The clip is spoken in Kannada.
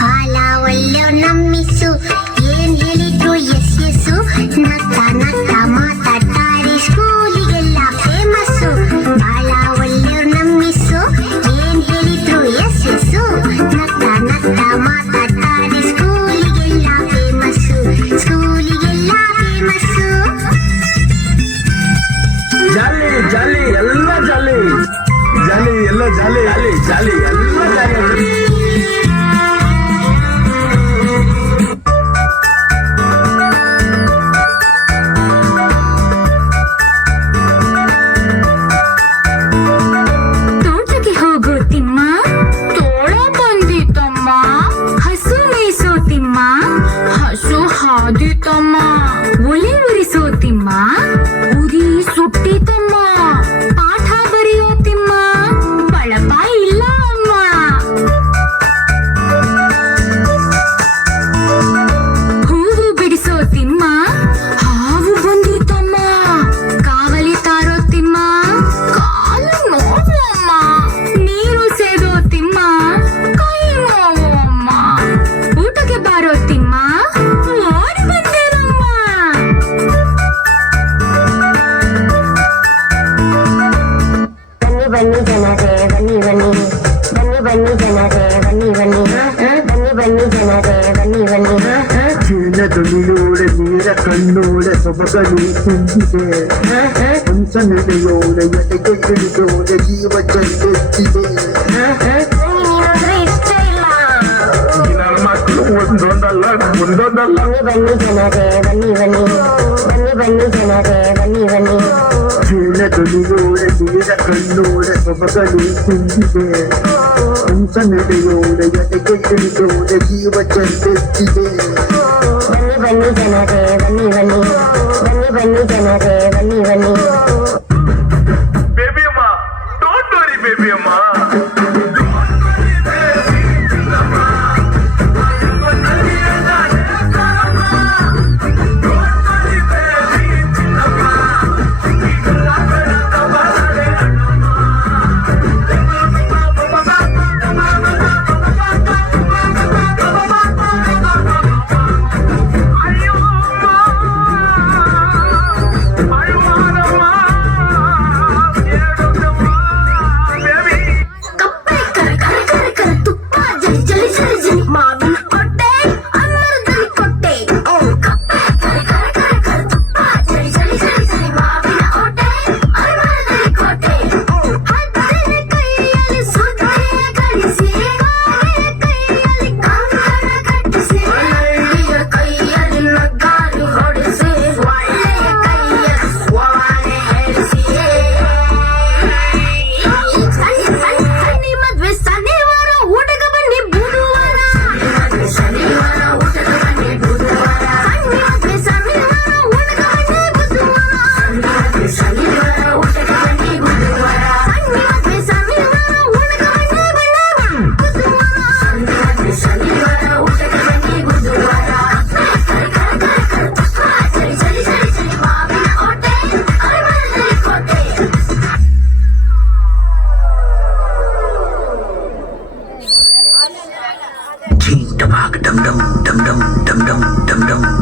ಬಾಲ ಒಳ್ಳೆಯವ್ ನಮ್ಮಿಸು ಏನ್ ಹೇಳಿದ್ರು ಎಸ್ ಎಸ್ಸು ನಗ್ತಾ ನಗ್ತಾ ಮಾತಾಡ್ತಾರೆ ಸ್ಕೂಲಿಗೆಲ್ಲ ಫೇಮಸ್ಸು ಬಾಳ ಒಳ್ಳೆಯವ್ ನಮ್ಮಿಸು ಏನ್ ಹೇಳಿದ್ರು ಎಸ್ ಎಸ್ಸು ನಗ್ತಾ ನಗ್ತಾ ಮಾತಾಡ್ತಾರೆ ಸ್ಕೂಲಿಗೆಲ್ಲ ಫೇಮಸ್ಸು ಸ್ಕೂಲಿಗೆಲ್ಲ ಫೇಮಸ್ಸು ಜಾಲಿ ಜಾಲಿ ಎಲ್ಲ ಜಾಲಿ ಜಾಲಿ ಎಲ್ಲ ಜಾಲಿ ಜಾಲಿ ಜಾಲಿ ಎಲ್ಲ ಜಾಲಿ ತೋಟಕ್ಕೆ ಹೋಗೋ ತಿಮ್ಮ ತೋಳ ಬಂದಿತಮ್ಮ ಹಸು ಮೇಯಿಸೋ ತಿಮ್ಮ ಹಸು ಹಾದಿತಮ್ಮ ಒಲೆ ಉರಿಸೋ ತಿಮ್ಮ ಉರಿ ಸುಟ್ಟಿತಮ್ಮ ಪಾಠ ಬರೆಯೋ ತಿಮ್ಮ ಬಳಪ ಇಲ್ಲ ಅಮ್ಮ ಹೂವು ಬಿಡಿಸೋ ತಿಮ್ಮ ಹಾವು ಬಂದಿತಮ್ಮ ಕಾವಲಿ ತಾರೋ ತಿಮ್ಮ ಕಾಲು ನೋವು ಅಮ್ಮ ನೀರು ಸೇದೋ ತಿಮ್ಮ ಕೈ ನೋವು ಅಮ್ಮ ಊಟಕ್ಕೆ ಬಾರೋ ತಿಮ್ಮ ಓಡಿ ಬಂದೇನಮ್ಮ ಬನ್ನಿ ಜನರೇ ಬನ್ನಿ ಬನ್ನಿ ಬನ್ನಿ ಬನ್ನಿ ಜನರೇ ಬನ್ನಿ ಬನ್ನಿ ಬನ್ನಿ ಬನ್ನಿ ಜನರೇ ಬನ್ನಿ ಬನ್ನಿ ಚೀನ ತುಳಿಯೋಡೆ ನೀರ ಕಣ್ಣೋಡೆ ಸೊಬಗಲು ತುಂಬಿದೆ ಹಂಸ ನಡೆಯೋಡೆ ಎಡೆಗೆ ಹಿಡಿದೋಡೆ ಜೀವ ಚೆಲ್ಲೆತ್ತಿದೆ ನೀನಂದ್ರೆ ಇಷ್ಟ ಇಲ್ಲ ನನ್ನ ಮಕ್ಕಳು ಒಂದೊಂದಲ್ಲ ಮುಂದೊಂದಲ್ಲ ಬನ್ನಿ ಜನರೇ ಬನ್ನಿ ಬನ್ನಿ ಬನ್ನಿ ಬನ್ನಿ ಜನರೇ ಬನ್ನಿ ಬನ್ನಿ ಚೀನ ತುಳಿಯೋಡೆ ನೀರ ಕಣ್ಣೋಡೆ ಸೊಬಗಲು ತುಂಬಿದೆ ಹಂಸ ನಡೆಯೋಡೆ ಎಡೆಗೆ ಹಿಡಿದೋಡೆ ಜೀವ ಚೆಲ್ಲೆತ್ತಿದೆ ಬನ್ನಿ ಬನ್ನಿ ಜನರೇ ಬನ್ನಿ ಬನ್ನಿ ಬನ್ನಿ ಬನ್ನಿ ಜನರೇ ಬನ್ನಿ ಬನ್ನಿ ಬೇಬಿ ಅಮ್ಮ ಡೋಂಟ್ ವರಿ ಬೇಬಿ ಅಮ್ಮ ಕಪ್ಪೆ ಕರೆ ಕರೆ ಕರೆ ಕರೆ ತುಪ್ಪ ಜಲಿ ಜಲಿ ಜಲಿ ಜಲಿ ಮಾವಿನ ಕೊಟ್ಟೆ ಅಮರದಲ್ಲಿ ಕೊಟ್ಟೆ ಓ ಕಪ್ಪೆ ಕರೆ ಕರೆ ಕರೆ ಕರೆ ತುಪ್ಪ ಜಲಿ ಜಲಿ ಜಲಿ ಜಲಿ ಮಾವಿನ ಕೊಟ್ಟೆ ಅಮರದಲ್ಲಿ ಕೊಟ್ಟೆ ಹತ್ತಿರ ಕೈಯಲ್ಲಿ ಸುದ್ದಿ ಗಳಿಸಿ ಕೈಯಲ್ಲಿ ಕಂಕಣ ಕಟ್ಟಿಸಿ ಒಳ್ಳೆಯ ಕೈಯಲ್ಲಿ ನಗಾರಿ ಹೊಡಿಸಿ ಒಳ್ಳೆಯ ಕೈಯಲ್ಲಿ ಸ್ವಾನೆ ಹೇಳಿಸಿ ಸನ್ನಿ ಮದ್ವೆ ಶನಿವಾರ ಊಟಕ್ಕೆ ಬನ್ನಿ ಬುಧವಾರ ಶನಿವಾರ ಊಟಕ್ಕೆ ಬನ್ನಿ ಬುಧವಾರ ಸನ್ನಿ ಮದ್ವೆ ಶನಿವಾರ ಊಟಕ್ಕೆ ಬನ್ನಿ ಬುಧವಾರ ಶನಿವಾರ ಊಟಕ್ಕೆ ಬನ್ನಿ ಬುಧವಾರ ಸನ್ನಿ ಮದ್ವೆ ಶನಿವಾರ ಊಟಕ್ಕೆ ಬನ್ನಿ ಬುಧವಾರ ಶನಿವಾರ ಊಟಕ್ಕೆ ಬನ್ನಿ ಬುಧವಾರ ಚಳಿ ಚಳಿ ಚಳಿ ಚಳಿ ಮಾವಿನ ಕೋಟೆ ಅರಮನೆಯಲ್ಲಿ ಕೋಟೆ Dum dum dum dum dum dum dum dum dum